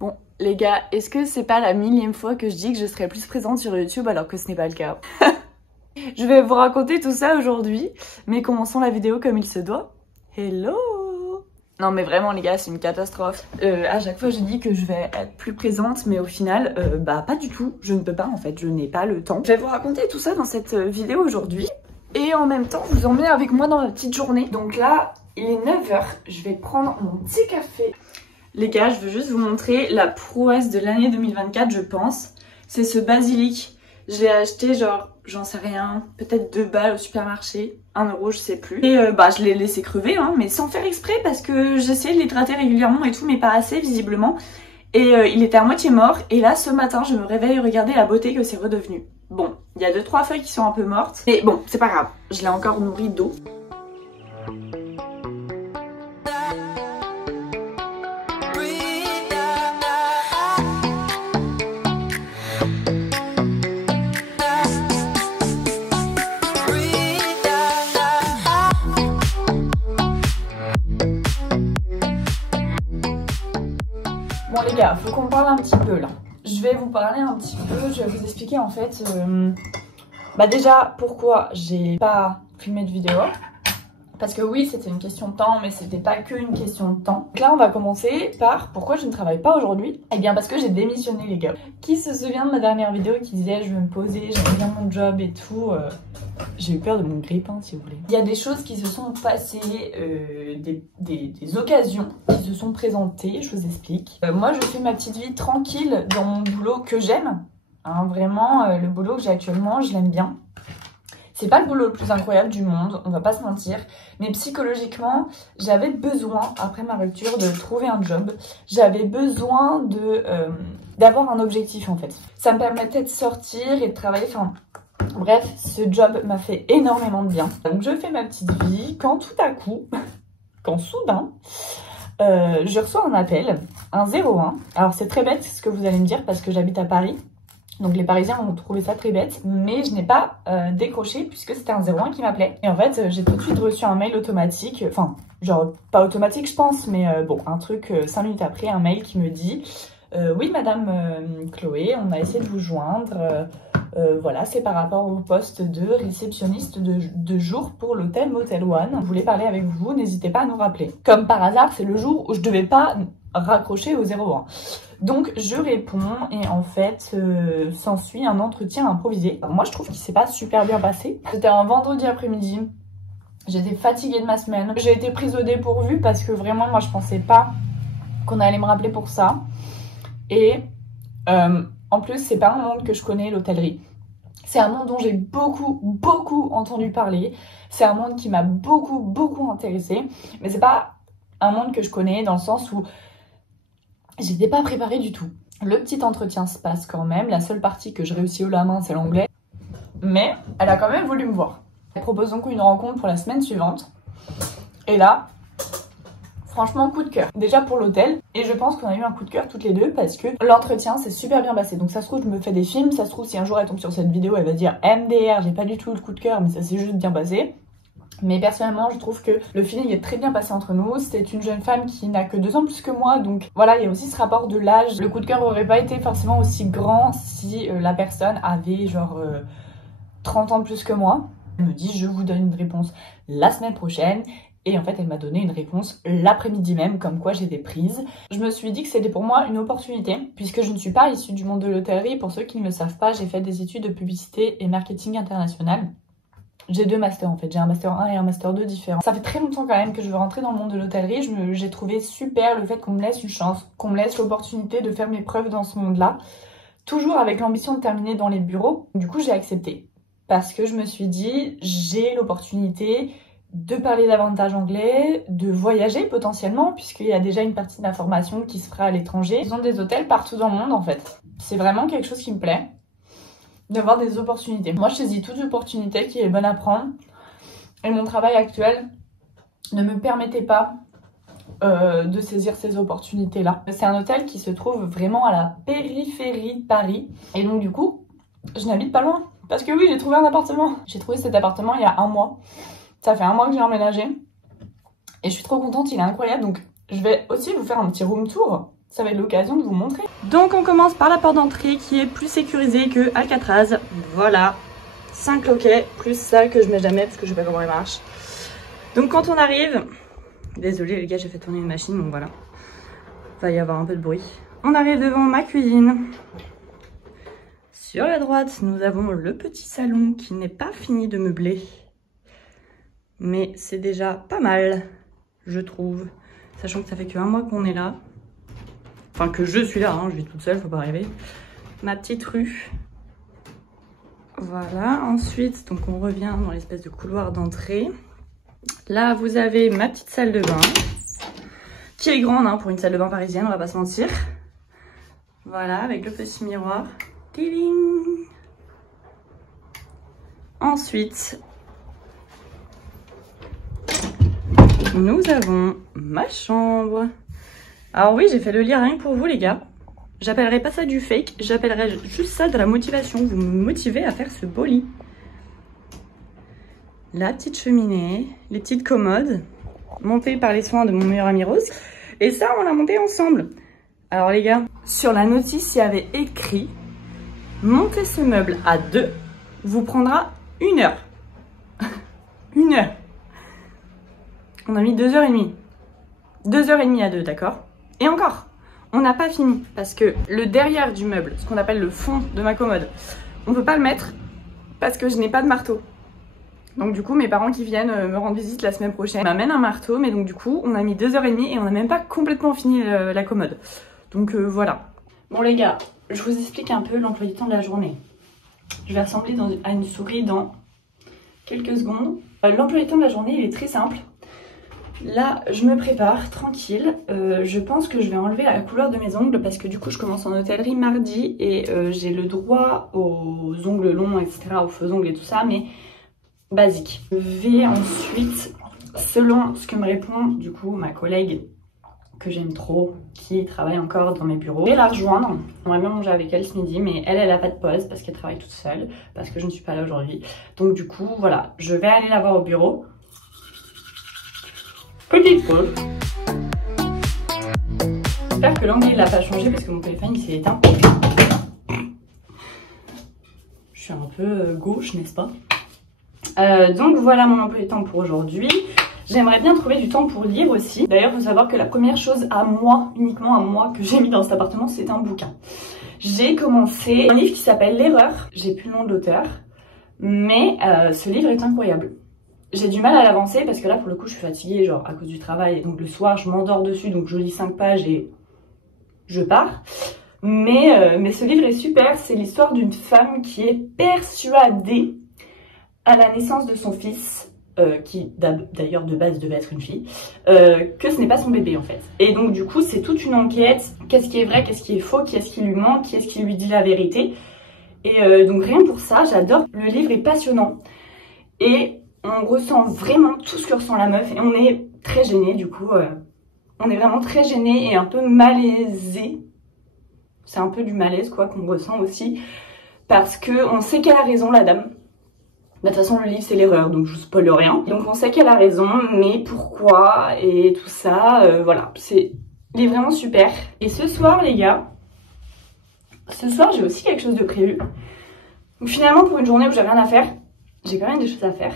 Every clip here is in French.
Bon, les gars, est-ce que c'est pas la millième fois que je dis que je serai plus présente sur YouTube alors que ce n'est pas le cas? Je vais vous raconter tout ça aujourd'hui, mais commençons la vidéo comme il se doit. Hello! Non mais vraiment les gars, c'est une catastrophe. À chaque fois je dis que je vais être plus présente, mais au final, bah pas du tout. Je ne peux pas en fait, je n'ai pas le temps. Je vais vous raconter tout ça dans cette vidéo aujourd'hui. Et en même temps, vous emmener avec moi dans ma petite journée. Donc là, il est 9 h, je vais prendre mon petit café. Les gars, je veux juste vous montrer la prouesse de l'année 2024, je pense. C'est ce basilic. Je l'ai acheté genre, j'en sais rien, peut-être 2 balles au supermarché. 1 euro, je sais plus. Et bah je l'ai laissé crever, hein, mais sans faire exprès parce que j'essayais de l'hydrater régulièrement et tout, mais pas assez visiblement. Et il était à moitié mort. Et là, ce matin, je me réveille et regardez la beauté que c'est redevenu. Bon, il y a 2-3 feuilles qui sont un peu mortes. Mais bon, c'est pas grave. Je l'ai encore nourri d'eau. Bon les gars, faut qu'on parle un petit peu là. Je vais vous parler un petit peu, je vais vous expliquer en fait bah déjà pourquoi j'ai pas filmé de vidéo. Parce que oui, c'était une question de temps, mais c'était pas que une question de temps. Donc là, on va commencer par pourquoi je ne travaille pas aujourd'hui. Eh bien parce que j'ai démissionné les gars. Qui se souvient de ma dernière vidéo qui disait je veux me poser, j'aime bien mon job et tout. J'ai eu peur de mon grippin si vous voulez. Il y a des choses qui se sont passées, des occasions qui se sont présentées, je vous explique. Moi je fais ma petite vie tranquille dans mon boulot que j'aime. Hein, vraiment, le boulot que j'ai actuellement, je l'aime bien. C'est pas le boulot le plus incroyable du monde, on va pas se mentir, mais psychologiquement, j'avais besoin, après ma rupture, de trouver un job. J'avais besoin d'avoir un objectif en fait. Ça me permettait de sortir et de travailler, enfin bref, ce job m'a fait énormément de bien. Donc je fais ma petite vie quand tout à coup, quand soudain, je reçois un appel, un 01. Alors c'est très bête ce que vous allez me dire parce que j'habite à Paris. Donc les Parisiens ont trouvé ça très bête, mais je n'ai pas décroché puisque c'était un 01 qui m'appelait. Et en fait, j'ai tout de suite reçu un mail automatique, enfin, genre pas automatique je pense, mais bon, un truc 5 minutes après, un mail qui me dit « Oui madame Chloé, on a essayé de vous joindre, voilà, c'est par rapport au poste de réceptionniste de jour pour l'hôtel Motel One. On voulait parler avec vous, n'hésitez pas à nous rappeler. » Comme par hasard, c'est le jour où je devais pas raccrocher au 01. Donc je réponds et en fait s'ensuit un entretien improvisé. Alors, moi je trouve qu'il s'est pas super bien passé. C'était un vendredi après-midi, j'étais fatiguée de ma semaine. J'ai été prise au dépourvu parce que vraiment moi je pensais pas qu'on allait me rappeler pour ça. Et en plus c'est pas un monde que je connais, l'hôtellerie. C'est un monde dont j'ai beaucoup entendu parler. C'est un monde qui m'a beaucoup intéressée. Mais c'est pas un monde que je connais dans le sens où j'étais pas préparée du tout. Le petit entretien se passe quand même. La seule partie que je réussis haut la main, c'est l'anglais. Mais elle a quand même voulu me voir. Elle propose donc une rencontre pour la semaine suivante. Et là, franchement, coup de cœur. Déjà pour l'hôtel. Et je pense qu'on a eu un coup de cœur toutes les deux parce que l'entretien s'est super bien passé. Donc ça se trouve, je me fais des films. Ça se trouve, si un jour elle tombe sur cette vidéo, elle va dire MDR, j'ai pas du tout le coup de cœur, mais ça s'est juste bien passé. Mais personnellement, je trouve que le feeling est très bien passé entre nous. C'est une jeune femme qui n'a que 2 ans plus que moi. Donc voilà, il y a aussi ce rapport de l'âge. Le coup de cœur aurait pas été forcément aussi grand si la personne avait genre 30 ans de plus que moi. Elle me dit, je vous donne une réponse la semaine prochaine. Et en fait, elle m'a donné une réponse l'après-midi même, comme quoi j'étais prise. Je me suis dit que c'était pour moi une opportunité, puisque je ne suis pas issue du monde de l'hôtellerie. Pour ceux qui ne le savent pas, j'ai fait des études de publicité et marketing international. J'ai 2 masters en fait, j'ai un master 1 et un master 2 différents. Ça fait très longtemps quand même que je veux rentrer dans le monde de l'hôtellerie. J'ai trouvé super le fait qu'on me laisse une chance, qu'on me laisse l'opportunité de faire mes preuves dans ce monde-là. Toujours avec l'ambition de terminer dans les bureaux. Du coup, j'ai accepté. Parce que je me suis dit, j'ai l'opportunité de parler davantage anglais, de voyager potentiellement, puisqu'il y a déjà une partie de ma formation qui se fera à l'étranger. Ils ont des hôtels partout dans le monde en fait. C'est vraiment quelque chose qui me plaît. D'avoir des opportunités. Moi, je saisis toute opportunité qui est bonne à prendre. Et mon travail actuel ne me permettait pas de saisir ces opportunités-là. C'est un hôtel qui se trouve vraiment à la périphérie de Paris. Et donc, du coup, je n'habite pas loin. Parce que oui, j'ai trouvé un appartement. J'ai trouvé cet appartement il y a 1 mois. Ça fait 1 mois que j'ai emménagé. Et je suis trop contente, il est incroyable. Donc, je vais aussi vous faire un petit room tour ça va être l'occasion de vous montrer. Donc on commence par la porte d'entrée qui est plus sécurisée que Alcatraz. Voilà, 5 loquets plus ça que je mets jamais parce que je sais pas comment elle marche. Donc quand on arrive, désolée les gars, j'ai fait tourner une machine, donc voilà, va y avoir un peu de bruit. On arrive devant ma cuisine. Sur la droite, nous avons le petit salon qui n'est pas fini de meubler. Mais c'est déjà pas mal, je trouve. Sachant que ça fait que 1 mois qu'on est là. Enfin que je suis là, hein, je vis toute seule, faut pas rêver. Ma petite rue. Voilà, ensuite, donc on revient dans l'espèce de couloir d'entrée. Là, vous avez ma petite salle de bain. Qui est grande hein, pour une salle de bain parisienne, on va pas se mentir. Voilà, avec le petit miroir. Tiling. Ensuite, nous avons ma chambre. Alors oui, j'ai fait le lit rien que pour vous les gars. J'appellerai pas ça du fake, j'appellerai juste ça de la motivation. Vous me motivez à faire ce beau lit. La petite cheminée, les petites commodes, montées par les soins de mon meilleur ami Rose. Et ça, on l'a monté ensemble. Alors les gars, sur la notice, il y avait écrit « Monter ce meuble à 2 vous prendra 1 heure. » 1 heure. On a mis 2h30. 2h30 à 2, d'accord? Et encore, on n'a pas fini parce que le derrière du meuble, ce qu'on appelle le fond de ma commode, on ne peut pas le mettre parce que je n'ai pas de marteau. Donc du coup, mes parents qui viennent me rendre visite la semaine prochaine m'amènent un marteau, mais donc du coup, on a mis 2h30 et on n'a même pas complètement fini la commode. Donc voilà. Bon les gars, je vous explique un peu l'emploi du temps de la journée. Je vais ressembler à une souris dans quelques secondes. L'emploi du temps de la journée, il est très simple. Là, je me prépare, tranquille. Je pense que je vais enlever la couleur de mes ongles parce que du coup, je commence en hôtellerie mardi et j'ai le droit aux ongles longs, etc., aux faux ongles et tout ça, mais basique. Je vais ensuite, selon ce que me répond du coup ma collègue que j'aime trop, qui travaille encore dans mes bureaux, je vais la rejoindre. On va bien manger avec elle ce midi, mais elle a pas de pause parce qu'elle travaille toute seule, parce que je ne suis pas là aujourd'hui. Donc du coup, voilà, je vais aller la voir au bureau. Petite pause. J'espère que l'angle il n'a pas changé parce que mon téléphone il s'est éteint. Je suis un peu gauche, n'est-ce pas? Donc voilà mon emploi du temps pour aujourd'hui. J'aimerais bien trouver du temps pour lire aussi. D'ailleurs, il faut savoir que la première chose à moi, uniquement à moi, que j'ai mis dans cet appartement, c'est un bouquin. J'ai commencé un livre qui s'appelle L'Erreur. J'ai plus le nom de l'auteur, mais ce livre est incroyable. J'ai du mal à l'avancer parce que là, pour le coup, je suis fatiguée, genre à cause du travail. Donc le soir, je m'endors dessus, donc je lis 5 pages et je pars. Mais ce livre est super. C'est l'histoire d'une femme qui est persuadée à la naissance de son fils, qui d'ailleurs de base devait être une fille, que ce n'est pas son bébé en fait. Et donc du coup, c'est toute une enquête. Qu'est-ce qui est vrai, qu'est-ce qui est faux, qui est-ce qui lui ment, qui est-ce qui lui dit la vérité. Et donc rien pour ça, j'adore. Le livre est passionnant. Et on ressent vraiment tout ce que ressent la meuf et on est très gêné du coup. On est vraiment très gêné et un peu malaisé. C'est un peu du malaise quoi qu'on ressent aussi. Parce qu'on sait qu'elle a raison la dame. De toute façon le livre c'est l'erreur donc je vous spoil rien. Donc on sait qu'elle a raison mais pourquoi et tout ça. Voilà, il est vraiment super. Et ce soir les gars, ce soir j'ai aussi quelque chose de prévu. Donc finalement pour une journée où j'ai rien à faire, j'ai quand même des choses à faire.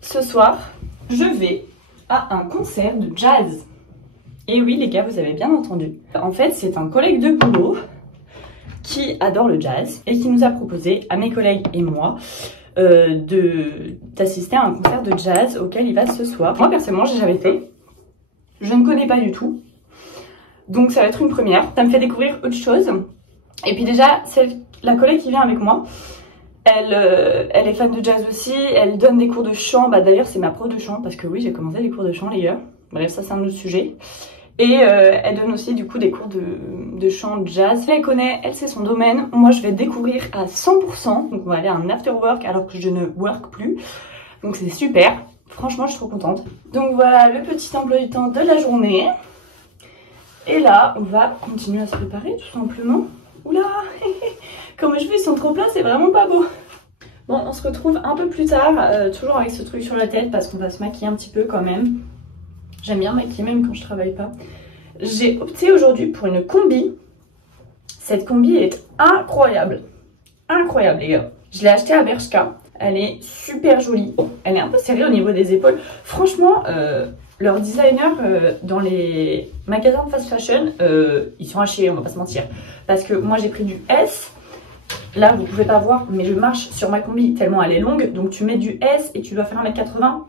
Ce soir, je vais à un concert de jazz. Et oui les gars, vous avez bien entendu. En fait, c'est un collègue de boulot qui adore le jazz et qui nous a proposé, à mes collègues et moi, d'assister à un concert de jazz auquel il va ce soir. Moi, personnellement, j'ai jamais fait. Je ne connais pas du tout. Donc, ça va être une première. Ça me fait découvrir autre chose. Et puis déjà, la collègue qui vient avec moi, elle est fan de jazz aussi, elle donne des cours de chant, bah d'ailleurs c'est ma prof de chant, parce que oui j'ai commencé des cours de chant les gars, bref ça c'est un autre sujet. Et elle donne aussi du coup des cours de chant jazz, elle connaît, elle c'est son domaine, moi je vais découvrir à 100%, donc on va aller à un after work alors que je ne work plus, donc c'est super, franchement je suis trop contente. Donc voilà le petit emploi du temps de la journée, et là on va continuer à se préparer tout simplement. Oula, comme je fais, ils sont trop pleins, c'est vraiment pas beau. Bon, on se retrouve un peu plus tard, toujours avec ce truc sur la tête parce qu'on va se maquiller un petit peu quand même. J'aime bien maquiller même quand je travaille pas. j'ai opté aujourd'hui pour une combi. Cette combi est incroyable. Incroyable les gars. Je l'ai achetée à Bershka. Elle est super jolie. Elle est un peu serrée au niveau des épaules. Franchement, leurs designers dans les magasins de fast fashion, ils sont à chier, on va pas se mentir. Parce que moi j'ai pris du S. Là vous pouvez pas voir, mais je marche sur ma combi tellement elle est longue. Donc tu mets du S et tu dois faire 1m80.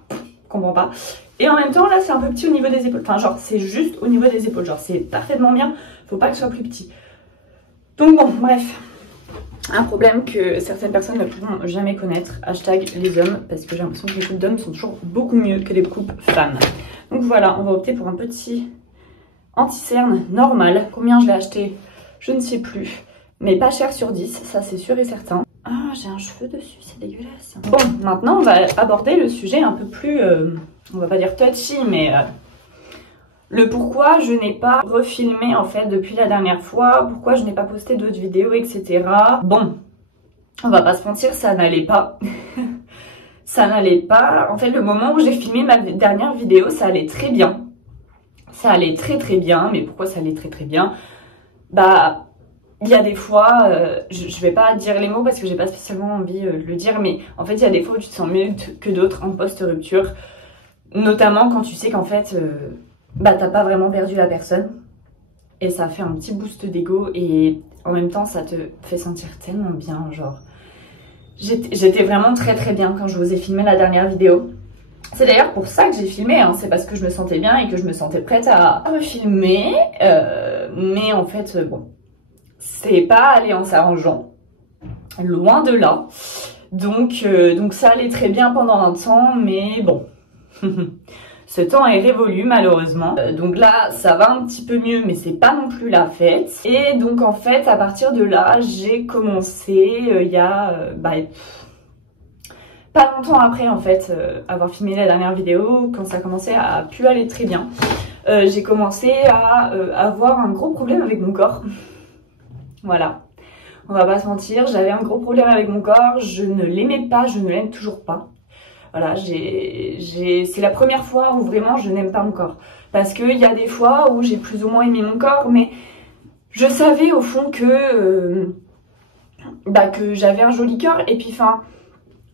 Comprends pas. Et en même temps là c'est un peu petit au niveau des épaules. Enfin genre c'est juste au niveau des épaules. Genre c'est parfaitement bien. Faut pas que ce soit plus petit. Donc bon bref. Un problème que certaines personnes ne pourront jamais connaître. Hashtag les hommes. Parce que j'ai l'impression que les coupes d'hommes sont toujours beaucoup mieux que les coupes femmes. Donc voilà, on va opter pour un petit anti-cerne normal. Combien je l'ai acheté, je ne sais plus. Mais pas cher sur 10, ça c'est sûr et certain. Ah, j'ai un cheveu dessus, c'est dégueulasse. Bon, maintenant on va aborder le sujet un peu plus, on va pas dire touchy, mais le pourquoi je n'ai pas refilmé en fait depuis la dernière fois, pourquoi je n'ai pas posté d'autres vidéos, etc. Bon, on va pas se mentir, ça n'allait pas. Ça n'allait pas. En fait, le moment où j'ai filmé ma dernière vidéo, ça allait très bien. Ça allait très très bien. Mais pourquoi ça allait très très bien? Bah, il y a des fois, je vais pas dire les mots parce que j'ai pas spécialement envie de le dire, mais en fait, il y a des fois où tu te sens mieux que d'autres en post-rupture. Notamment quand tu sais qu'en fait, bah, t'as pas vraiment perdu la personne. Et ça fait un petit boost d'ego et en même temps, ça te fait sentir tellement bien, genre... J'étais vraiment très très bien quand je vous ai filmé la dernière vidéo. C'est d'ailleurs pour ça que j'ai filmé, hein. C'est parce que je me sentais bien et que je me sentais prête à refilmer. Mais en fait, bon, c'est pas allé en s'arrangeant. Loin de là. Donc ça allait très bien pendant un temps, mais bon. Ce temps est révolu malheureusement. Donc là, ça va un petit peu mieux, mais c'est pas non plus la fête. Et donc en fait, à partir de là, j'ai commencé il y a pas longtemps après en fait avoir filmé la dernière vidéo, quand ça commençait à plus aller très bien. J'ai commencé à avoir un gros problème avec mon corps. Voilà. On va pas se mentir, j'avais un gros problème avec mon corps, je ne l'aimais pas, je ne l'aime toujours pas. Voilà, c'est la première fois où vraiment je n'aime pas mon corps. Parce qu'il y a des fois où j'ai plus ou moins aimé mon corps, mais je savais au fond que j'avais un joli corps. Et puis enfin,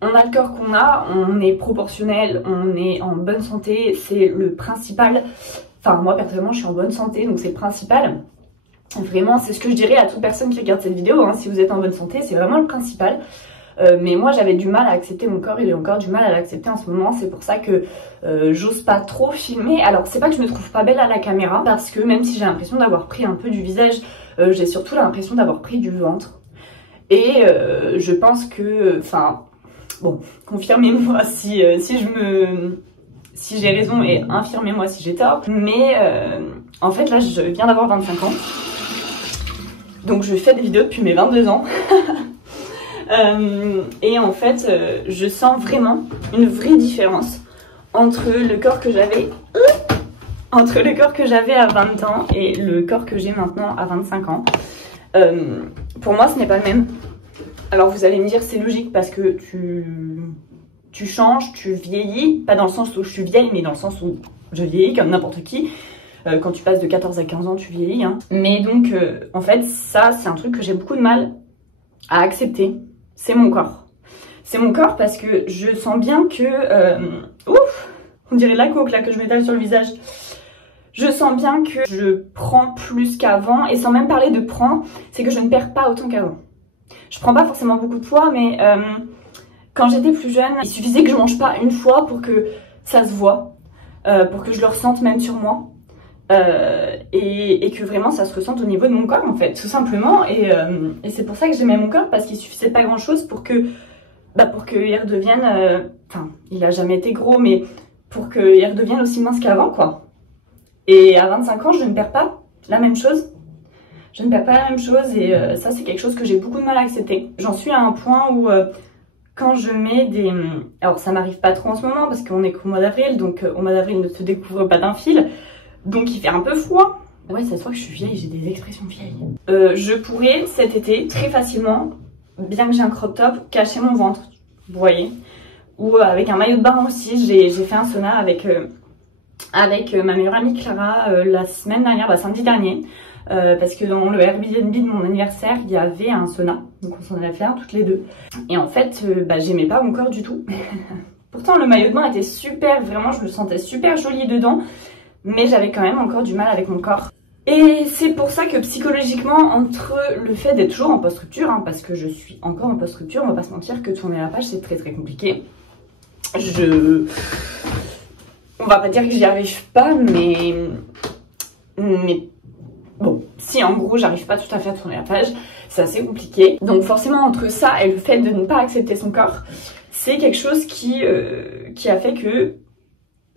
on a le corps qu'on a, on est proportionnel, on est en bonne santé, c'est le principal. Enfin moi personnellement je suis en bonne santé, donc c'est le principal. Vraiment c'est ce que je dirais à toute personne qui regarde cette vidéo, hein. Si vous êtes en bonne santé, c'est vraiment le principal. Mais moi j'avais du mal à accepter mon corps et j'ai encore du mal à l'accepter en ce moment. C'est pour ça que j'ose pas trop filmer. Alors c'est pas que je me trouve pas belle à la caméra, parce que même si j'ai l'impression d'avoir pris un peu du visage, j'ai surtout l'impression d'avoir pris du ventre. Et je pense que, enfin, bon, confirmez-moi si j'ai raison et infirmez-moi si j'ai tort. Mais en fait là je viens d'avoir 25 ans. Donc je fais des vidéos depuis mes 22 ans. Et en fait, je sens vraiment une vraie différence entre le corps que j'avais à 20 ans et le corps que j'ai maintenant à 25 ans. Pour moi, ce n'est pas le même. Alors vous allez me dire, c'est logique parce que tu changes, tu vieillis. Pas dans le sens où je suis vieille, mais dans le sens où je vieillis comme n'importe qui. Quand tu passes de 14 à 15 ans, tu vieillis. Hein. Mais donc, en fait, ça, c'est un truc que j'ai beaucoup de mal à accepter. C'est mon corps. C'est mon corps parce que je sens bien que... ouf, on dirait la coque là que je m'étale sur le visage. Je sens bien que je prends plus qu'avant. Et sans même parler de prendre, c'est que je ne perds pas autant qu'avant. Je prends pas forcément beaucoup de poids, mais quand j'étais plus jeune, il suffisait que je mange pas une fois pour que ça se voit. Pour que je le ressente même sur moi. Et que vraiment ça se ressente au niveau de mon corps en fait, tout simplement. Et c'est pour ça que j'aimais mon corps, parce qu'il suffisait pas grand chose pour que il redevienne, enfin il a jamais été gros, mais pour qu'il redevienne aussi mince qu'avant quoi. Et à 25 ans je ne perds pas la même chose. Je ne perds pas la même chose et ça c'est quelque chose que j'ai beaucoup de mal à accepter. J'en suis à un point où quand je mets des... Alors ça m'arrive pas trop en ce moment parce qu'on est qu'au mois d'avril, donc au mois d'avril ne se découvre pas d'un fil. Donc il fait un peu froid. Ouais, ça se voit que je suis vieille, j'ai des expressions vieilles. Je pourrais cet été très facilement, bien que j'ai un crop top, cacher mon ventre, vous voyez. Ou avec un maillot de bain aussi, j'ai fait un sauna avec avec ma meilleure amie Clara la semaine dernière, bah, samedi dernier. Parce que dans le Airbnb de mon anniversaire, il y avait un sauna. Donc on s'en a fait un toutes les deux. Et en fait, bah, j'aimais pas mon corps du tout. Pourtant le maillot de bain était super, vraiment je me sentais super jolie dedans. Mais j'avais quand même encore du mal avec mon corps. Et c'est pour ça que psychologiquement, entre le fait d'être toujours en post-rupture, hein, parce que je suis encore en post-rupture, on va pas se mentir que tourner la page c'est très compliqué. On va pas dire que j'y arrive pas, mais bon, si en gros j'arrive pas tout à fait à tourner la page, c'est assez compliqué. Donc forcément entre ça et le fait de ne pas accepter son corps, c'est quelque chose qui a fait que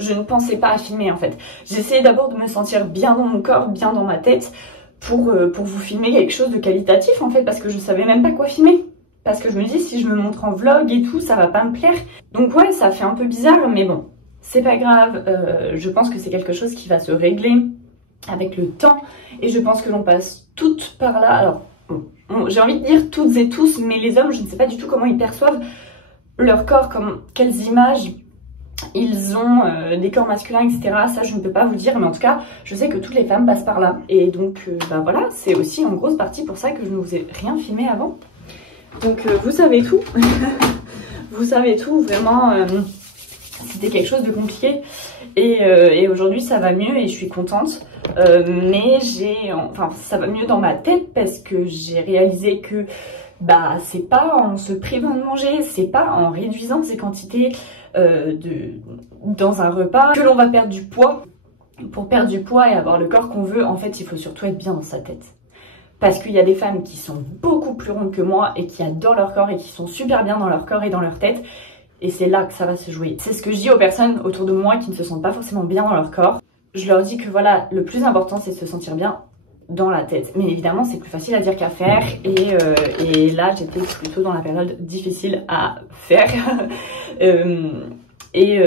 je ne pensais pas à filmer en fait. J'essayais d'abord de me sentir bien dans mon corps, bien dans ma tête, pour vous filmer quelque chose de qualitatif en fait, parce que je savais même pas quoi filmer. Parce que je me dis, si je me montre en vlog et tout, ça va pas me plaire. Donc ouais, ça fait un peu bizarre, mais bon, c'est pas grave. Je pense que c'est quelque chose qui va se régler avec le temps. Et je pense que l'on passe toutes par là. Alors, bon, j'ai envie de dire toutes et tous, mais les hommes, je ne sais pas du tout comment ils perçoivent leur corps, quelles images ils ont des corps masculins, etc. Ça, je ne peux pas vous le dire, mais en tout cas, je sais que toutes les femmes passent par là. Et donc, bah voilà, c'est aussi en grosse partie pour ça que je ne vous ai rien filmé avant. Donc, vous savez tout. Vous savez tout, vraiment, c'était quelque chose de compliqué. Et aujourd'hui, ça va mieux et je suis contente. Mais ça va mieux dans ma tête parce que j'ai réalisé que bah c'est pas en se privant de manger, c'est pas en réduisant ses quantités dans un repas que l'on va perdre du poids. Pour perdre du poids et avoir le corps qu'on veut, en fait, il faut surtout être bien dans sa tête. Parce qu'il y a des femmes qui sont beaucoup plus rondes que moi et qui adorent leur corps et qui sont super bien dans leur corps et dans leur tête. Et c'est là que ça va se jouer. C'est ce que je dis aux personnes autour de moi qui ne se sentent pas forcément bien dans leur corps. Je leur dis que voilà, le plus important c'est de se sentir bien dans la tête. Mais évidemment c'est plus facile à dire qu'à faire. Et là j'étais plutôt dans la période difficile à faire. Et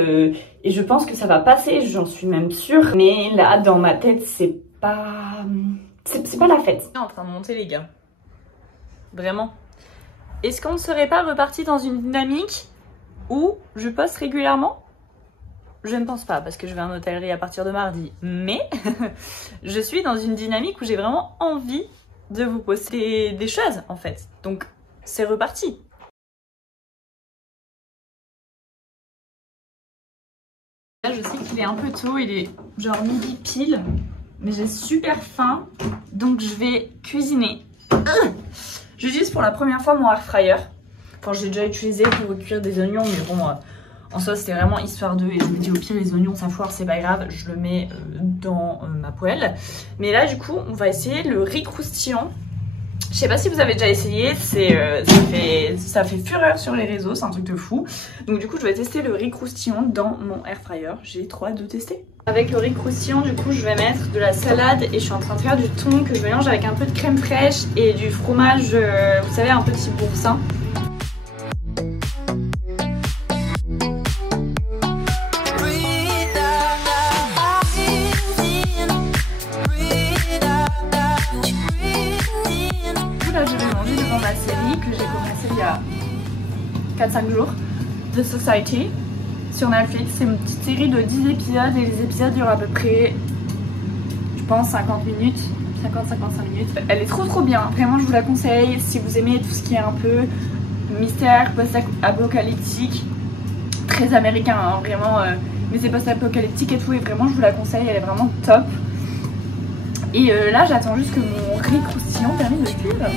je pense que ça va passer, j'en suis même sûre. Mais là dans ma tête c'est pas la fête. Je suis en train de monter les gars. Vraiment. Est-ce qu'on ne serait pas reparti dans une dynamique où je poste régulièrement? Je ne pense pas parce que je vais en hôtellerie à partir de mardi. Mais je suis dans une dynamique où j'ai vraiment envie de vous poster des choses en fait. Donc c'est reparti. Là je sais qu'il est un peu tôt, il est genre midi pile. Mais j'ai super faim, donc je vais cuisiner. J'utilise pour la première fois mon air fryer. Enfin, j'ai déjà utilisé pour cuire des oignons, mais bon, en soi c'était vraiment histoire de. Et je me dis au pire les oignons ça foire, c'est pas grave, je le mets dans ma poêle. Mais là du coup on va essayer le riz croustillant. Je sais pas si vous avez déjà essayé, ça fait fureur sur les réseaux, c'est un truc de fou. Donc du coup je vais tester le riz croustillant dans mon air fryer, j'ai trop hâte de tester. Avec le riz croustillant du coup je vais mettre de la salade et je suis en train de faire du thon que je mélange avec un peu de crème fraîche et du fromage, vous savez, un petit boursin. Il y a 4-5 jours de Society sur Netflix. C'est une petite série de 10 épisodes et les épisodes durent à peu près, je pense, 50 minutes, 50-55 minutes. Elle est trop bien, vraiment je vous la conseille si vous aimez tout ce qui est un peu mystère, post-apocalyptique, très américain, hein, vraiment, mais c'est post-apocalyptique et tout, et vraiment je vous la conseille, elle est vraiment top. Et là j'attends juste que mon riz croustillant termine de cuire.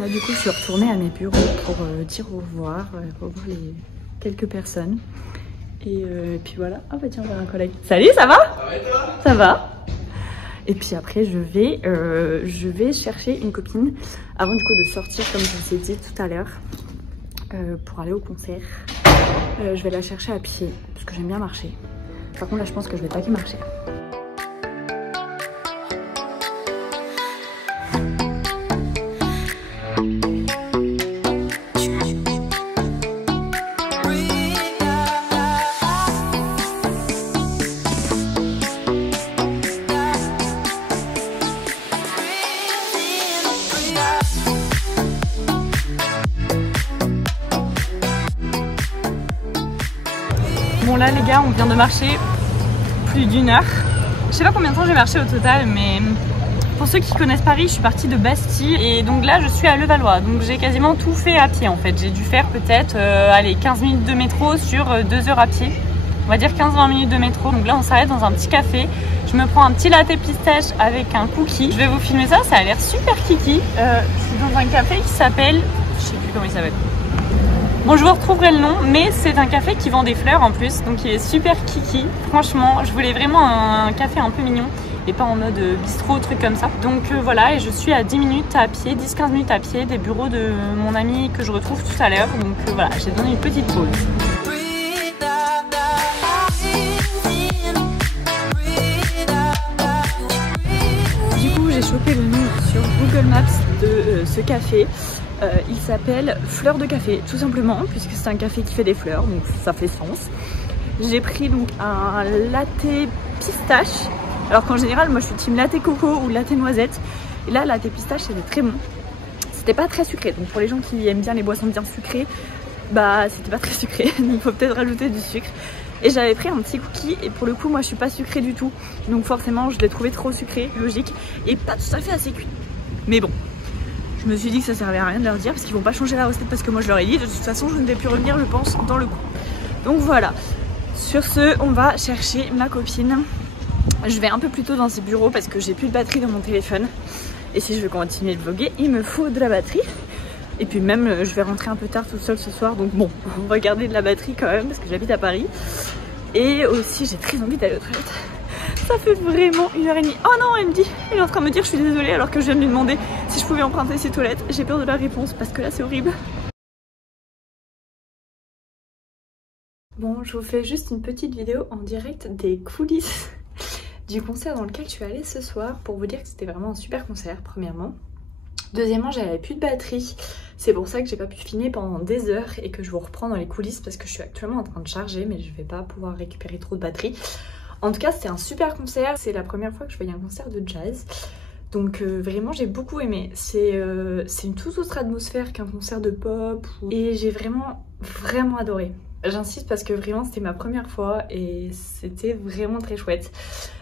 Là du coup je suis retournée à mes bureaux pour dire au revoir, revoir les quelques personnes. Et puis voilà. Ah bah tiens, on a un collègue. Salut, ça va? Ça va et toi? Ça va. Et puis après je vais chercher une copine avant du coup de sortir comme je vous ai dit tout à l'heure pour aller au concert. Je vais la chercher à pied parce que j'aime bien marcher. Par contre là je pense que je vais pas marcher. Là les gars, on vient de marcher plus d'1 heure. Je sais pas combien de temps j'ai marché au total, mais pour ceux qui connaissent Paris, je suis partie de Bastille et donc là je suis à Levallois. Donc j'ai quasiment tout fait à pied en fait. J'ai dû faire peut-être 15 minutes de métro sur 2 heures à pied. On va dire 15-20 minutes de métro. Donc là on s'arrête dans un petit café. Je me prends un petit latte pistache avec un cookie. Je vais vous filmer ça, ça a l'air super kiki. Je suis dans un café qui s'appelle... Je sais plus comment il s'appelle. Bon, je vous retrouverai le nom, mais c'est un café qui vend des fleurs en plus. Donc il est super kiki. Franchement, je voulais vraiment un café un peu mignon. Et pas en mode bistrot, truc comme ça. Donc voilà, et je suis à 10 minutes à pied, 10-15 minutes à pied des bureaux de mon ami que je retrouve tout à l'heure. Donc voilà, j'ai donné une petite pause. Du coup, j'ai chopé le nom sur Google Maps de ce café. Il s'appelle Fleur de Café, tout simplement, puisque c'est un café qui fait des fleurs, donc ça fait sens. J'ai pris donc un latte pistache. Alors qu'en général, moi je suis team latte coco ou latte noisette. Et là, latte pistache, c'était très bon. C'était pas très sucré. Donc pour les gens qui aiment bien les boissons bien sucrées, bah c'était pas très sucré. Il faut peut-être rajouter du sucre. Et j'avais pris un petit cookie. Et pour le coup, moi je suis pas sucrée du tout. Donc forcément, je l'ai trouvé trop sucré, logique. Et pas tout à fait assez cuit. Mais bon, je me suis dit que ça servait à rien de leur dire. Parce qu'ils vont pas changer la recette parce que moi je leur ai dit. De toute façon, je ne vais plus revenir, je pense, dans le coup. Donc voilà. Sur ce, on va chercher ma copine. Je vais un peu plus tôt dans ces bureaux parce que j'ai plus de batterie dans mon téléphone. Et si je veux continuer de vlogger, il me faut de la batterie. Et puis même, je vais rentrer un peu tard toute seule ce soir. Donc bon, on va garder de la batterie quand même parce que j'habite à Paris. Et aussi, j'ai très envie d'aller aux toilettes. Ça fait vraiment 1h30. Oh non, elle me dit, elle est en train de me dire je suis désolée alors que je viens de lui demander si je pouvais emprunter ses toilettes. J'ai peur de la réponse parce que là, c'est horrible. Bon, je vous fais juste une petite vidéo en direct des coulisses du concert dans lequel je suis allée ce soir pour vous dire que c'était vraiment un super concert, premièrement. Deuxièmement, j'avais plus de batterie. C'est pour ça que j'ai pas pu filmer pendant des heures et que je vous reprends dans les coulisses parce que je suis actuellement en train de charger mais je vais pas pouvoir récupérer trop de batterie. En tout cas, c'était un super concert. C'est la première fois que je voyais un concert de jazz. Donc vraiment, j'ai beaucoup aimé. C'est une toute autre atmosphère qu'un concert de pop. Et j'ai vraiment adoré. J'insiste parce que vraiment, c'était ma première fois et c'était vraiment très chouette.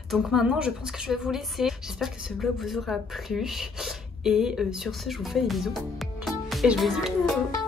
Donc maintenant, je pense que je vais vous laisser. J'espère que ce vlog vous aura plu. Et sur ce, je vous fais des bisous. Et je vous dis bisous.